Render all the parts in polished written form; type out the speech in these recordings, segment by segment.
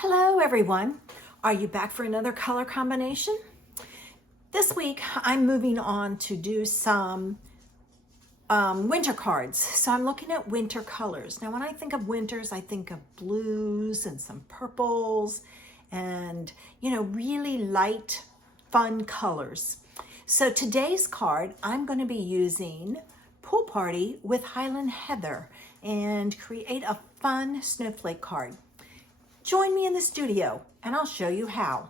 Hello everyone. Are you back for another color combination? This week I'm moving on to do some winter cards. So I'm looking at winter colors. Now when I think of winters, I think of blues and some purples and really light, fun colors. So today's card, I'm going to be using Pool Party with Highland Heather and create a fun snowflake card. Join me in the studio and I'll show you how.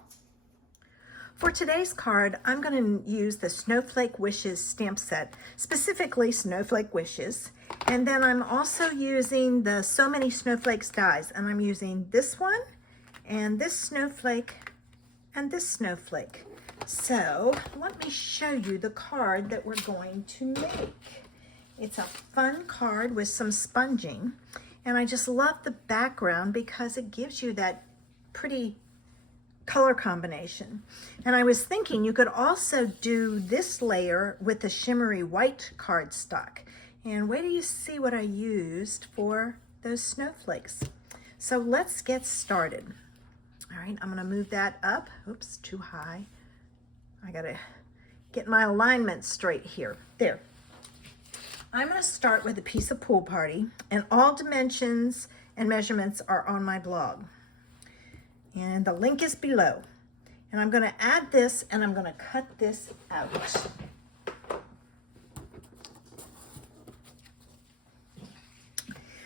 For today's card, I'm going to use the Snowflake Wishes stamp set, specifically Snowflake Wishes. And then I'm also using the So Many Snowflakes dies, and I'm using this one and this snowflake and this snowflake. So let me show you the card that we're going to make. It's a fun card with some sponging. And I just love the background because it gives you that pretty color combination. And I was thinking you could also do this layer with the shimmery white cardstock. And wait till you see what I used for those snowflakes. So let's get started. All right, I'm gonna move that up. Oops, too high. I gotta get my alignment straight here. There. I'm going to start with a piece of Pool Party, and all dimensions and measurements are on my blog. And the link is below. And I'm going to add this, and I'm going to cut this out.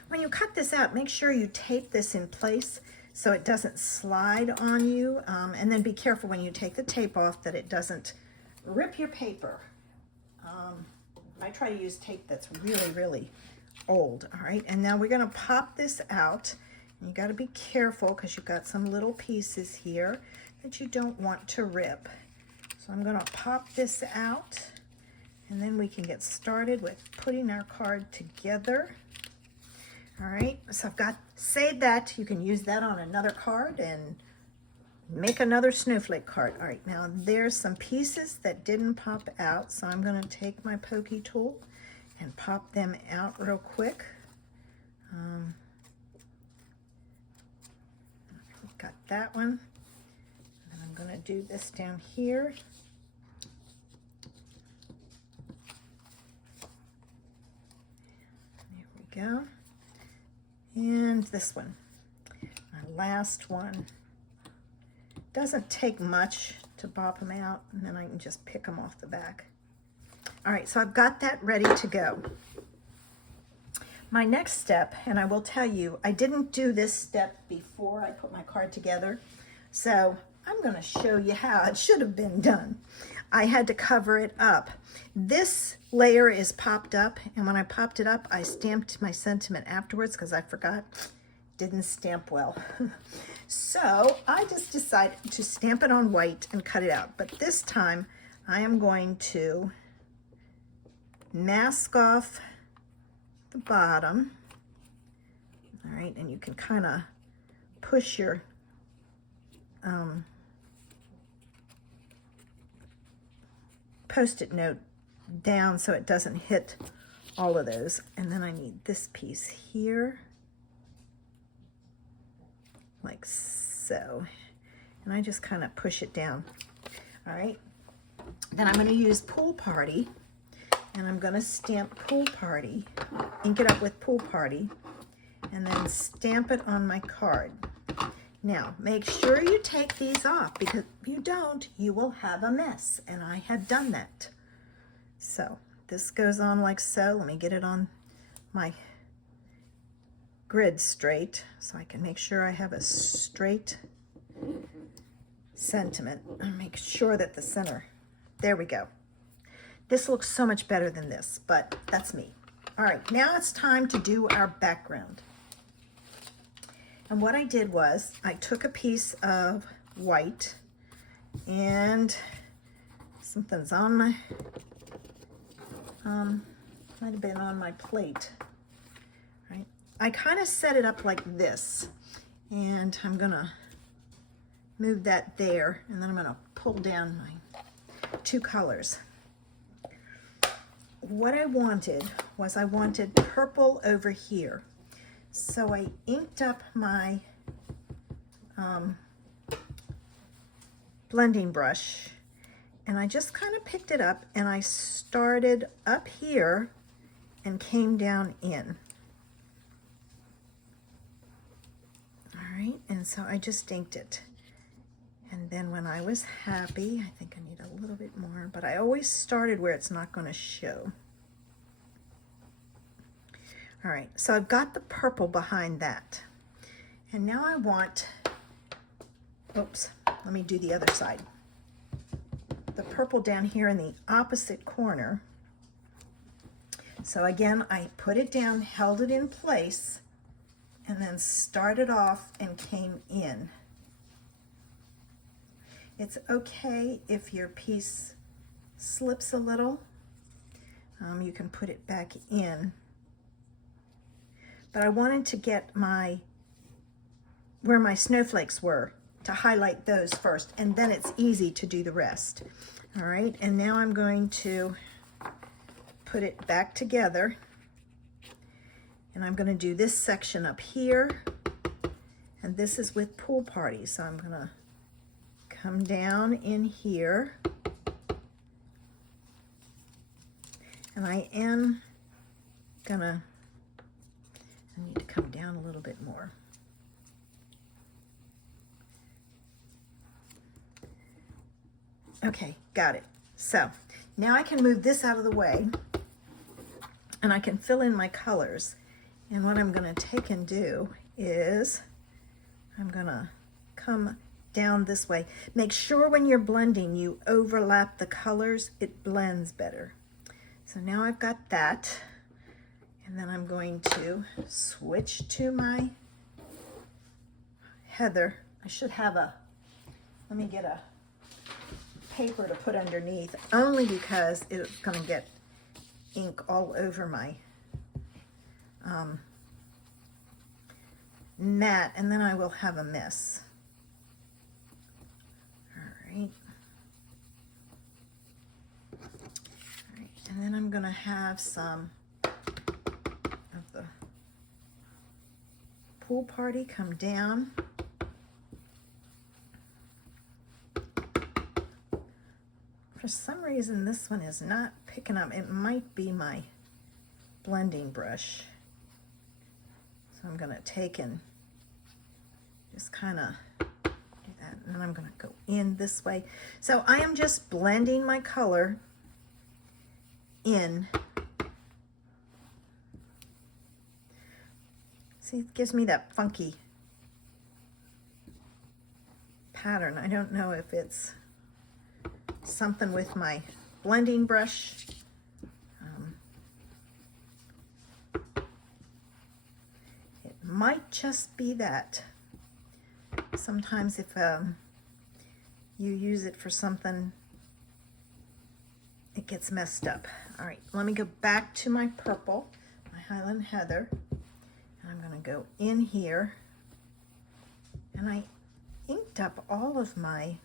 When you cut this out, make sure you tape this in place so it doesn't slide on you. And then be careful when you take the tape off that it doesn't rip your paper. I try to use tape that's really old. All right, and now we're going to pop this out. And you got to be careful because you've got some little pieces here that you don't want to rip. So I'm going to pop this out, and then we can get started with putting our card together. All right, so I've got saved that. You can use that on another card and make another snowflake card. All right, now there's some pieces that didn't pop out, so I'm going to take my pokey tool and pop them out real quick. Got that one. And I'm going to do this down here. There we go. And this one, my last one. Doesn't take much to bop them out, and then I can just pick them off the back. All right, so I've got that ready to go. My next step, and I will tell you, I didn't do this step before I put my card together, so I'm going to show you how it should have been done. I had to cover it up. This layer is popped up, and when I popped it up, I stamped my sentiment afterwards because I forgot. Didn't stamp well. So I just decided to stamp it on white and cut it out. But this time I am going to mask off the bottom. All right, and you can kind of push your Post-it note down so it doesn't hit all of those. And then I need this piece here, like so, and I just kind of push it down. All right, then I'm going to use Pool Party, and I'm going to stamp Pool Party, ink it up with Pool Party, and then stamp it on my card. Now make sure you take these off, because if you don't, you will have a mess, and I have done that. So this goes on like so. Let me get it on my grid straight so I can make sure I have a straight sentiment and make sure that the center, there we go. This looks so much better than this, but that's me. All right, now it's time to do our background. And what I did was I took a piece of white, and something's on my might have been on my plate. I kind of set it up like this, and I'm gonna move that there, and then I'm gonna pull down my two colors. What I wanted was I wanted purple over here. So I inked up my blending brush, and I just kind of picked it up and I started up here and came down in. All right, and so I just inked it. And then when I was happy, I think I need a little bit more, but I always started where it's not going to show. All right, so I've got the purple behind that. And now I want, oops, let me do the other side. The purple down here in the opposite corner. So again, I put it down, held it in place, and then started off and came in. It's okay if your piece slips a little. You can put it back in. But I wanted to get where my snowflakes were, to highlight those first, and then it's easy to do the rest. All right, and now I'm going to put it back together, and I'm going to do this section up here, and this is with pool party, so I'm going to come down in here, and I am gonna, I need to come down a little bit more. Okay, got it. So now I can move this out of the way and I can fill in my colors. And what I'm going to take and do is I'm going to come down this way. Make sure when you're blending you overlap the colors, it blends better. So now I've got that, and then I'm going to switch to my heather. I should have let me get a paper to put underneath, only because it's going to get ink all over my mat, and then I will have a mess. All right, and then I'm going to have some of the pool party come down. For some reason, this one is not picking up. It might be my blending brush. So I'm going to take and just kind of do that. And then I'm going to go in this way. So I am just blending my color in. See, it gives me that funky pattern. I don't know if it's something with my blending brush. It might just be that. Sometimes if you use it for something, it gets messed up. All right, let me go back to my purple, my Highland Heather, and I'm going to go in here, and I inked up all of my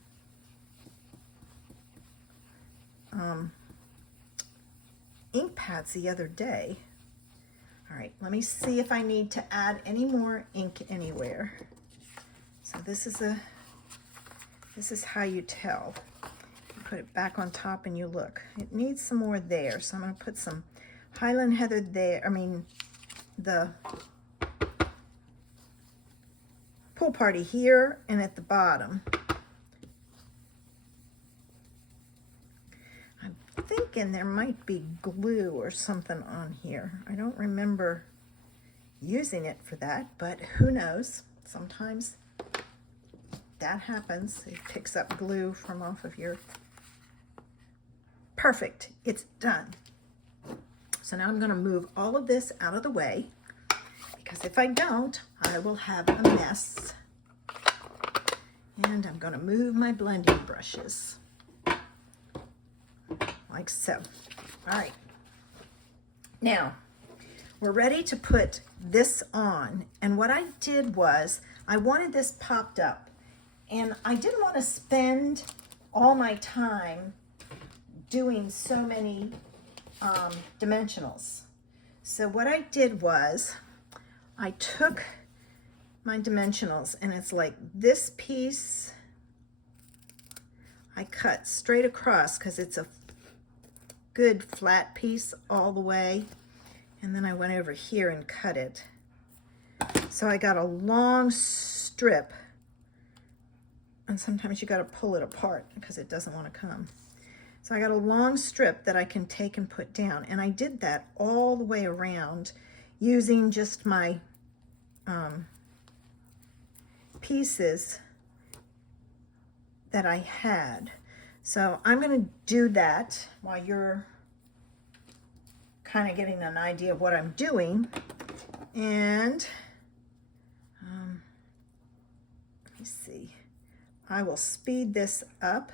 ink pads the other day. All right, let me see if I need to add any more ink anywhere. So this is how you tell. You put it back on top and you look. It needs some more there, so I'm going to put some Highland Heather there. I mean, the pool party here and at the bottom. Thinking there might be glue or something on here. I don't remember using it for that, but who knows? Sometimes that happens. It picks up glue from off of your... Perfect, it's done. So now I'm going to move all of this out of the way, because if I don't, I will have a mess. And I'm going to move my blending brushes. Like so. All right. Now, we're ready to put this on. And what I did was, I wanted this popped up. And I didn't want to spend all my time doing so many dimensionals. So what I did was, I took my dimensionals, and it's like this piece I cut straight across because it's a good flat piece all the way, and then I went over here and cut it. So I got a long strip, and sometimes you got to pull it apart because it doesn't want to come. So I got a long strip that I can take and put down, and I did that all the way around using just my pieces that I had. So I'm going to do that while you're kind of getting an idea of what I'm doing. And let me see, I will speed this up.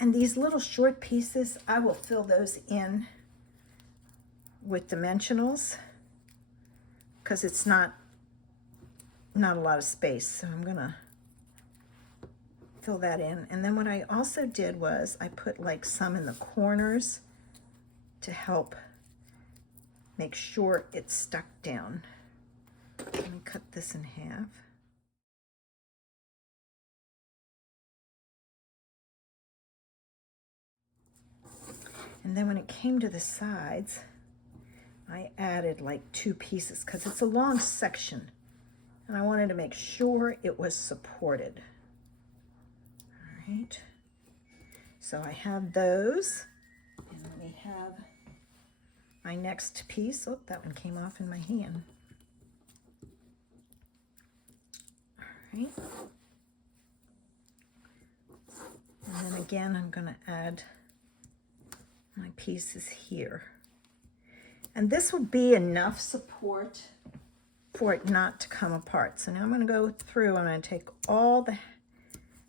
And these little short pieces, I will fill those in with dimensionals because it's not a lot of space. So I'm gonna fill that in. And then what I also did was I put like some in the corners to help make sure it's stuck down. Let me cut this in half. And then when it came to the sides, I added like 2 pieces because it's a long section and I wanted to make sure it was supported. All right, so I have those, and let me have my next piece. Oh, that one came off in my hand. All right, and then again I'm going to add my pieces here. And this will be enough support for it not to come apart. So now I'm going to go through and I'm going to take all the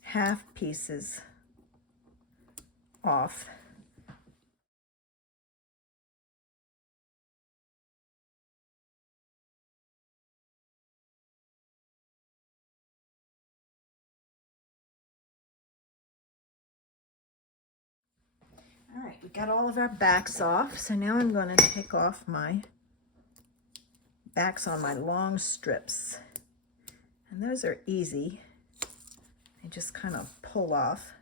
half pieces off. All right, we got all of our backs off. So now I'm going to take off my backs on my long strips. And those are easy. They just kind of pull off.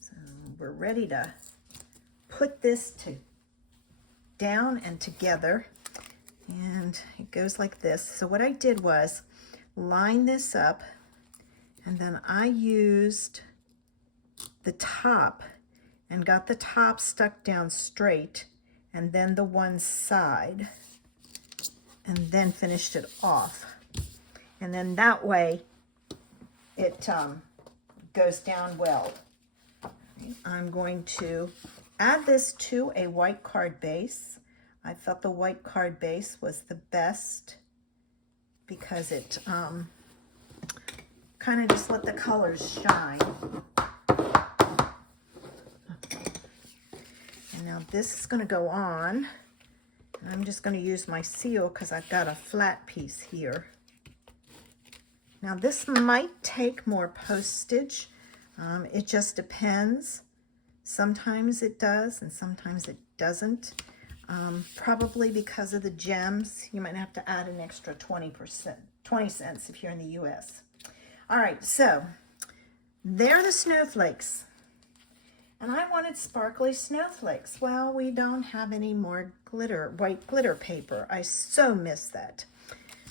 So we're ready to put this down and together. And it goes like this. So what I did was line this up, and then I used the top and got the top stuck down straight, and then the one side, and then finished it off. And then that way it goes down well. I'm going to add this to a white card base. I felt the white card base was the best because it kind of just let the colors shine. And now this is going to go on. And I'm just going to use my seal because I've got a flat piece here. Now this might take more postage. It just depends. Sometimes it does and sometimes it doesn't. Probably because of the gems, you might have to add an extra 20 cents if you're in the US. All right, so they're the snowflakes. And I wanted sparkly snowflakes. Well, we don't have any more glitter, white glitter paper. I so miss that.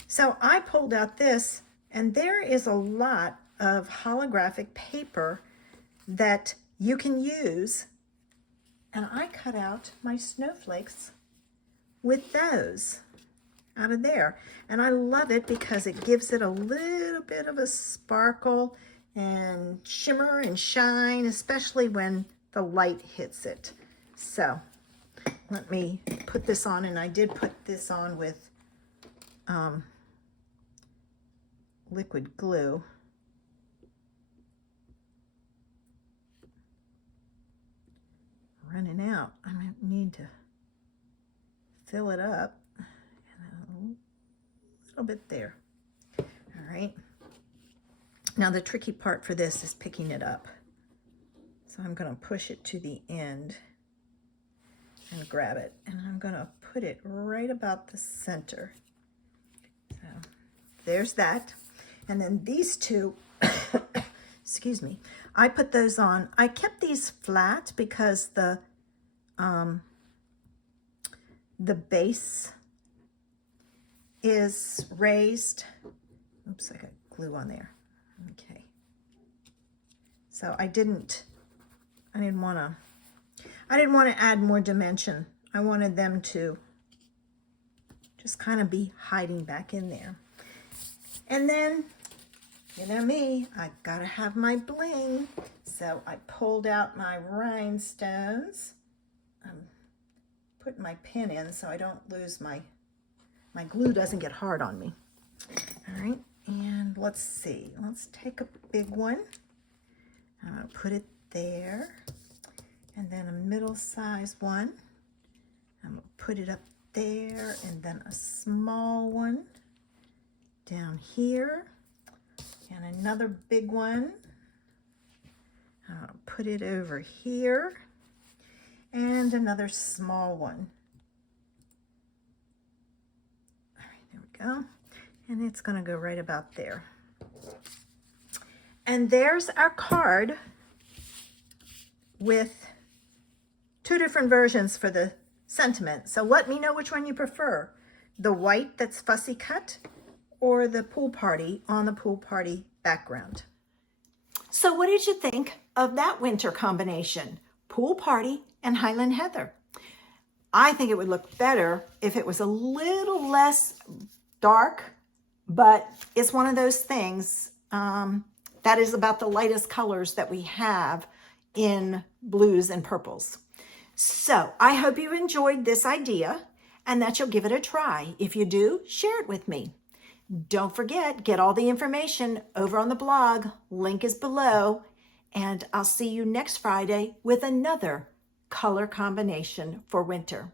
So I pulled out this, and there is a lot of holographic paper that you can use. And I cut out my snowflakes with those out of there. And I love it because it gives it a little bit of a sparkle and shimmer and shine, especially when the light hits it. So let me put this on, and I did put this on with liquid glue. Running out. I might need to fill it up and a little bit there. All right. Now the tricky part for this is picking it up. So I'm going to push it to the end and grab it, and I'm going to put it right about the center. So there's that. And then these two, excuse me, I put those on. I kept these flat because the base is raised. Oops, I got glue on there. Okay. So I didn't want to add more dimension. I wanted them to just kind of be hiding back in there. And then, you know me, I gotta have my bling. So I pulled out my rhinestones. I'm putting my pin in so I don't lose my glue doesn't get hard on me. All right, and let's see. Let's take a big one. I'm gonna put it there. And then a middle-sized one. I'm gonna put it up there, and then a small one down here, and another big one. I'll put it over here, and another small one. All right, there we go. And it's gonna go right about there. And there's our card with two different versions for the sentiment. So let me know which one you prefer. The white that's fussy cut, or the pool party on the pool party background. So what did you think of that winter combination? Pool party and Highland Heather. I think it would look better if it was a little less dark, but it's one of those things that is about the lightest colors that we have in blues and purples. So I hope you enjoyed this idea and that you'll give it a try. If you do, share it with me. Don't forget, get all the information over on the blog. Link is below. And I'll see you next Friday with another color combination for winter.